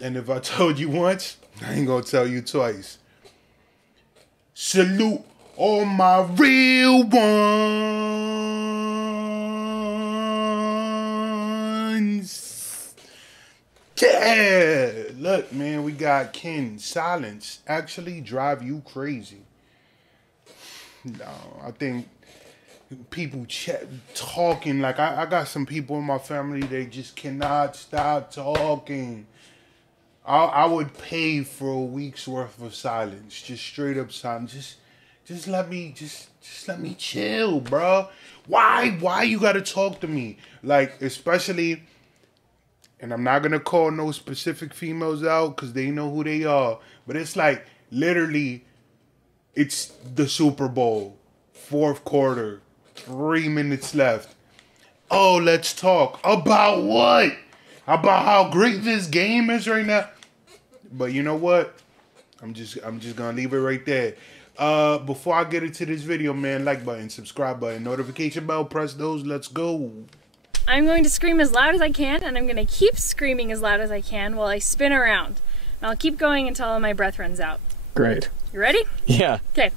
And if I told you once, I ain't gonna tell you twice. Salute all my real ones. Yeah. Look, man, we got Ken. Silence actually drive you crazy. No, I think people talking. Like, I got some people in my family, they just cannot stop talking. I would pay for a week's worth of silence. Just straight up silence. Just let me let me chill, bro. Why you gotta talk to me? Like, especially, and I'm not gonna call no specific females out because they know who they are, but it's like literally it's the Super Bowl, fourth quarter, 3 minutes left. Oh, let's talk. About what? About how great this game is right now? But you know what? I'm just gonna leave it right there. Before I get into this video, man, like button, subscribe button, notification bell, press those. Let's go. I'm going to scream as loud as I can, and I'm going to keep screaming as loud as I can while I spin around. And I'll keep going until my breath runs out. Great. You ready? Yeah. Okay.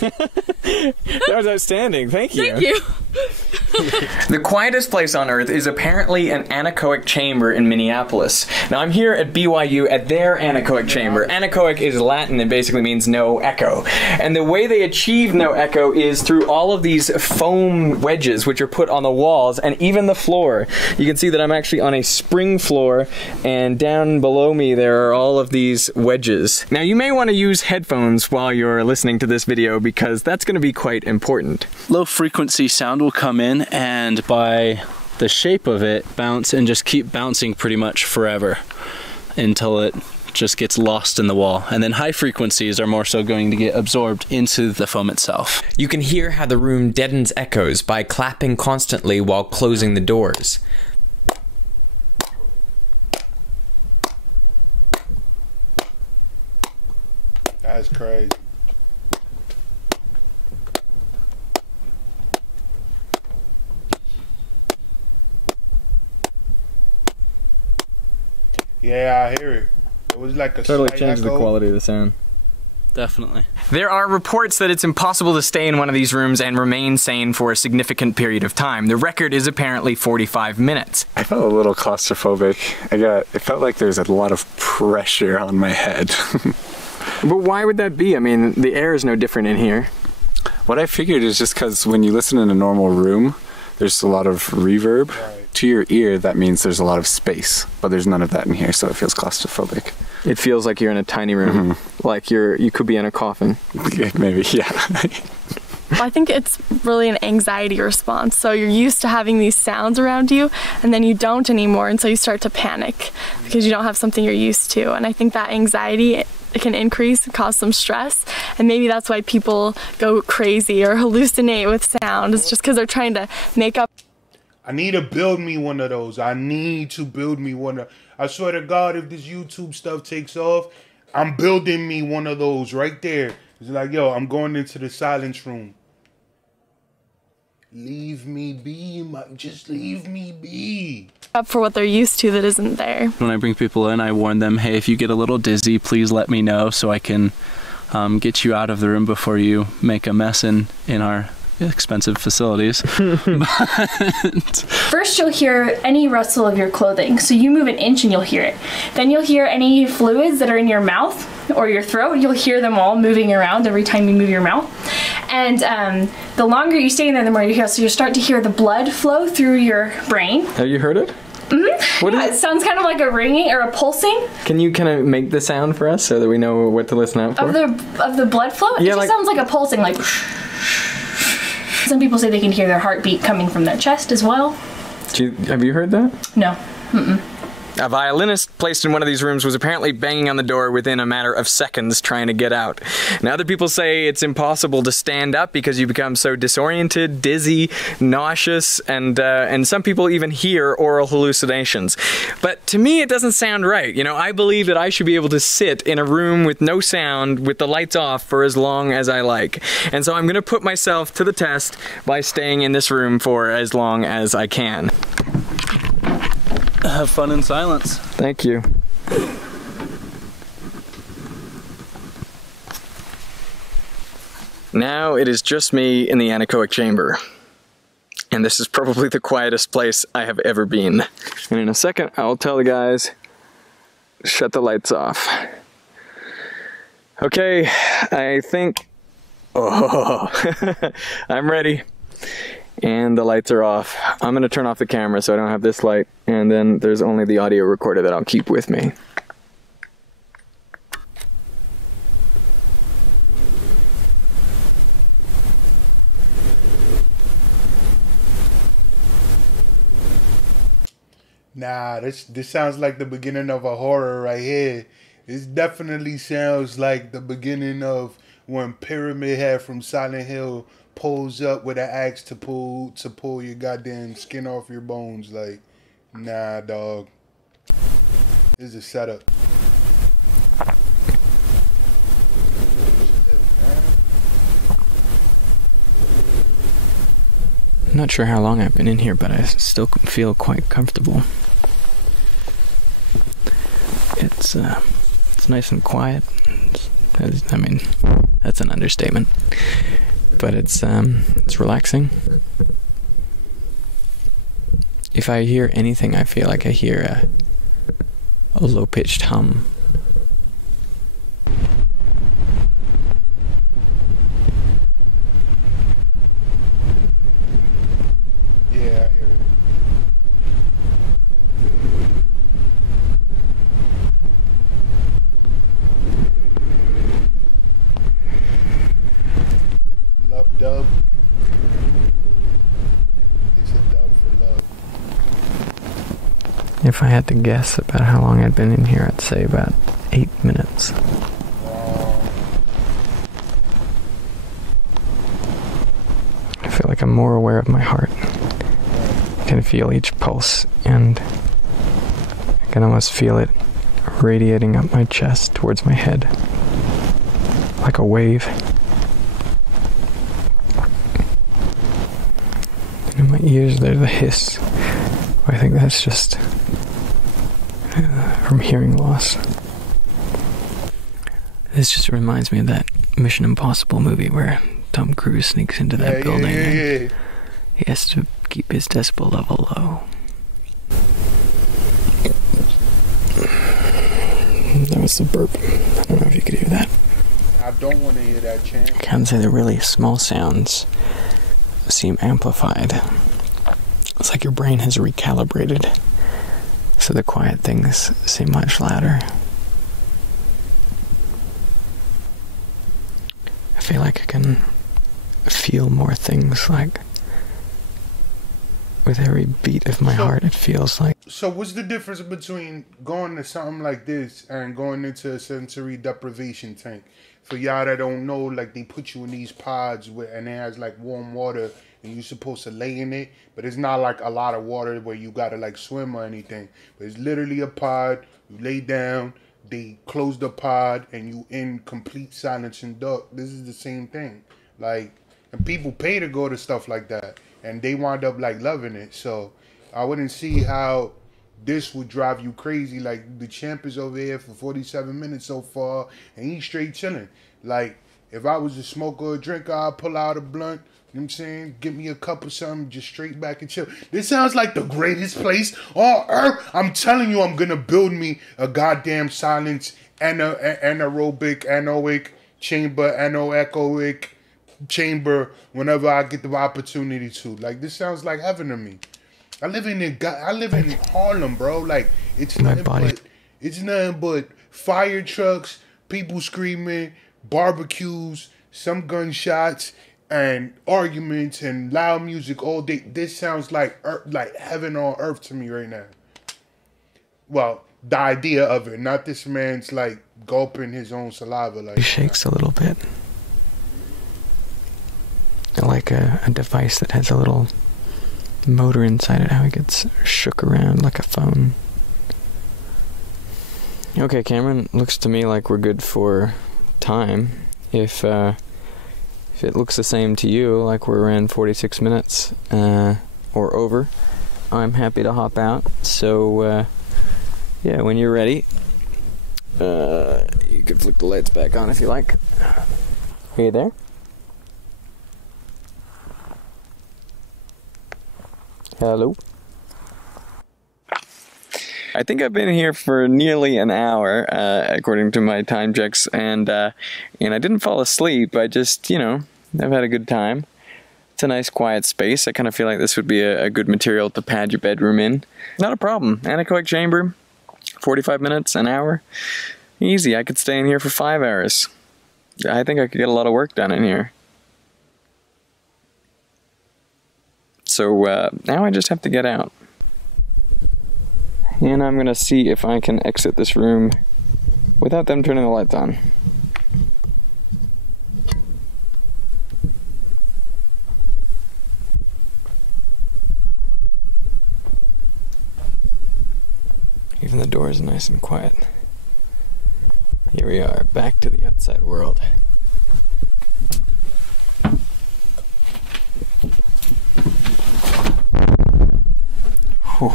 That was outstanding. Thank you. Thank you. The quietest place on Earth is apparently an anechoic chamber in Minneapolis. Now I'm here at BYU at their anechoic chamber. Anechoic is Latin and basically means no echo. And the way they achieve no echo is through all of these foam wedges which are put on the walls and even the floor. You can see that I'm actually on a spring floor, and down below me there are all of these wedges. Now you may want to use headphones while you're listening to this video because that's going to be quite important. Low frequency sound will come in and by the shape of it bounce and just keep bouncing pretty much forever until it just gets lost in the wall. And then high frequencies are more so going to get absorbed into the foam itself. You can hear how the room deadens echoes by clapping constantly while closing the doors. That's crazy. Yeah, I hear it. It was like a Totally slight changes the echo. quality of the sound. Definitely. There are reports that it's impossible to stay in one of these rooms and remain sane for a significant period of time. The record is apparently 45 minutes. I felt a little claustrophobic. It felt like there was a lot of pressure on my head. But why would that be? I mean, the air is no different in here. What I figured is just because when you listen in a normal room, there's a lot of reverb. Right. To your ear, that means there's a lot of space, but there's none of that in here, so it feels claustrophobic. It feels like you're in a tiny room, like you could be in a coffin. Maybe, yeah. I think it's really an anxiety response. So you're used to having these sounds around you, and then you don't anymore, and so you start to panic because you don't have something you're used to. And I think that anxiety, it can increase and cause some stress, and maybe that's why people go crazy or hallucinate with sound. It's just because they're trying to make up. I need to build me one of those. I need to build me one of. I swear to God, if this YouTube stuff takes off, I'm building me one of those right there. It's like, yo, I'm going into the silence room. Leave me be, just leave me be. Up for what they're used to that isn't there. When I bring people in, I warn them, hey, if you get a little dizzy, please let me know so I can get you out of the room before you make a mess in our expensive facilities. First, you'll hear any rustle of your clothing. So you move an inch and you'll hear it. Then you'll hear any fluids that are in your mouth or your throat. You'll hear them all moving around every time you move your mouth. And the longer you stay in there, the more you hear. So you'll start to hear the blood flow through your brain. Have you heard it? It sounds kind of like a ringing or a pulsing. Can you kind of make the sound for us so that we know what to listen out for? Of the blood flow? Yeah, it just sounds like a pulsing, like. Some people say they can hear their heartbeat coming from their chest as well. Have you heard that? No. A violinist placed in one of these rooms was apparently banging on the door within a matter of seconds trying to get out. Now other people say it's impossible to stand up because you become so disoriented, dizzy, nauseous, and some people even hear oral hallucinations. But to me it doesn't sound right. You know, I believe that I should be able to sit in a room with no sound with the lights off for as long as I like. And so I'm going to put myself to the test by staying in this room for as long as I can. Have fun in silence. Thank you. Now it is just me in the anechoic chamber. And this is probably the quietest place I have ever been. And in a second, I'll tell the guys, shut the lights off. Okay, I think, oh, I'm ready. And the lights are off. I'm gonna turn off the camera so I don't have this light, and then there's only the audio recorder that I'll keep with me. Nah, this sounds like the beginning of a horror right here. This definitely sounds like the beginning of when Pyramid Head from Silent Hill pulls up with an axe to pull your goddamn skin off your bones. Like, nah, dog. This is a setup. I'm not sure how long I've been in here, but I still feel quite comfortable. It's nice and quiet. I mean, that's an understatement. But it's relaxing. If I hear anything, I feel like I hear a low-pitched hum. Yeah, I hear it. Love dub. It's a dub for love. If I had to guess about how long I'd been in here, I'd say about 8 minutes. I feel like I'm more aware of my heart. I can feel each pulse, and I can almost feel it radiating up my chest towards my head, like a wave. And in my ears, there's a hiss. I think that's just from hearing loss. This just reminds me of that Mission Impossible movie where Tom Cruise sneaks into that building and he has to keep his decibel level low. That was the burp. I don't know if you could hear that. I don't want to hear that chant. I can say the really small sounds seem amplified. It's like your brain has recalibrated, so the quiet things seem much louder. I feel like I can feel more things, like with every beat of my heart it feels like. So what's the difference between going to something like this and going into a sensory deprivation tank? For y'all that don't know, like they put you in these pods and it has like warm water and you're supposed to lay in it, but it's not like a lot of water where you gotta like swim or anything. But it's literally a pod, you lay down, they close the pod, and you in complete silence and dark. This is the same thing. Like, and people pay to go to stuff like that, and they wind up like loving it. So I wouldn't see how this would drive you crazy. Like, the champ is over here for 47 minutes so far, and he's straight chilling. Like, if I was a smoker or a drinker, I'd pull out a blunt, you know what I'm saying? Get me a cup of something, just straight back and chill. This sounds like the greatest place on earth. I'm telling you, I'm going to build me a goddamn silence, anoechoic chamber whenever I get the opportunity to. Like, this sounds like heaven to me. I live in Harlem, bro. Like, it's nothing but fire trucks, people screaming, barbecues, some gunshots, and arguments and loud music all day. This sounds like heaven on earth to me right now. Well, the idea of it, not this man's like gulping his own saliva. Like He shakes a little bit. Like a device that has a little motor inside it, how it gets shook around like a phone. Okay, Cameron, looks to me like we're good for time. If it looks the same to you, like we're around 46 minutes or over, I'm happy to hop out. So, yeah, when you're ready, you can flick the lights back on if you like. Are you there? Hello? I think I've been here for nearly an hour, according to my time checks, and I didn't fall asleep. I just, you know, I've had a good time. It's a nice quiet space. I kind of feel like this would be a good material to pad your bedroom in. Not a problem. Anechoic chamber, 45 minutes, an hour. Easy. I could stay in here for 5 hours. I think I could get a lot of work done in here. So now I just have to get out. And I'm gonna see if I can exit this room without them turning the lights on. Even the door is nice and quiet. Here we are, back to the outside world. Whew.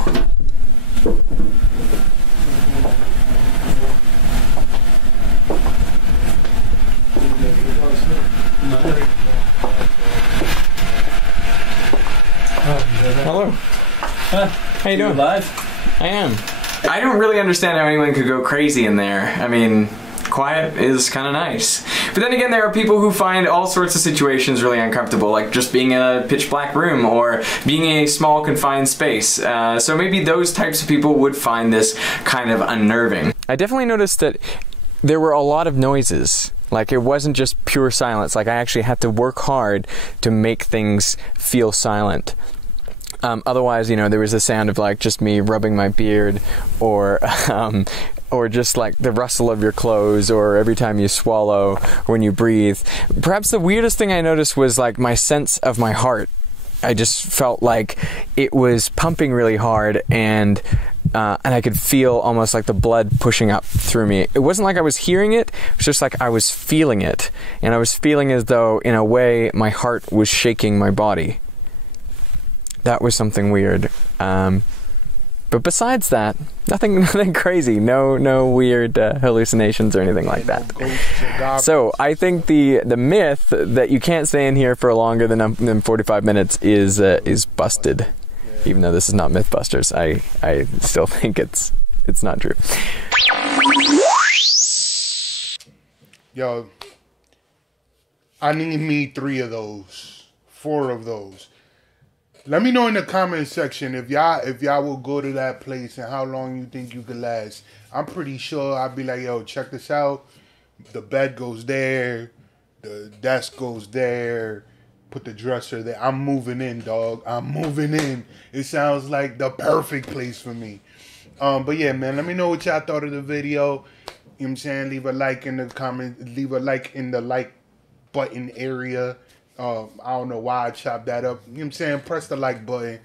Hello. How you doing? Live? I am. I don't really understand how anyone could go crazy in there. I mean, quiet is kind of nice. But then again, there are people who find all sorts of situations really uncomfortable, like just being in a pitch black room or being in a small confined space. So maybe those types of people would find this kind of unnerving. I definitely noticed that there were a lot of noises. Like, it wasn't just pure silence. Like, I actually had to work hard to make things feel silent. Otherwise, you know, there was the sound of like just me rubbing my beard, or just like the rustle of your clothes, or every time you swallow, or when you breathe. Perhaps the weirdest thing I noticed was like my sense of my heart. I just felt like it was pumping really hard, and I could feel almost like the blood pushing up through me. It wasn't like I was hearing it, it was just like I was feeling it. And I was feeling as though, in a way, my heart was shaking my body. That was something weird. But besides that, nothing crazy. No weird hallucinations or anything like that. So I think the myth that you can't stay in here for longer than 45 minutes is busted. Even though this is not Mythbusters, I still think it's not true. Yo, I need me 3 of those, 4 of those. Let me know in the comment section if y'all will go to that place and how long you think you could last. I'm pretty sure I'd be like, yo, check this out. The bed goes there, the desk goes there, put the dresser there. I'm moving in, dog. I'm moving in. It sounds like the perfect place for me. But yeah, man, let me know what y'all thought of the video. You know what I'm saying? Leave a like in the comment. Leave a like in the like button area. I don't know why I chopped that up. You know what I'm saying? Press the like button. You know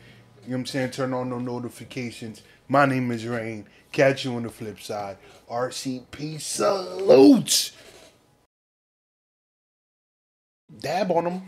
what I'm saying? Turn on the notifications. My name is Rain. Catch you on the flip side. RCP salutes. Dab on them.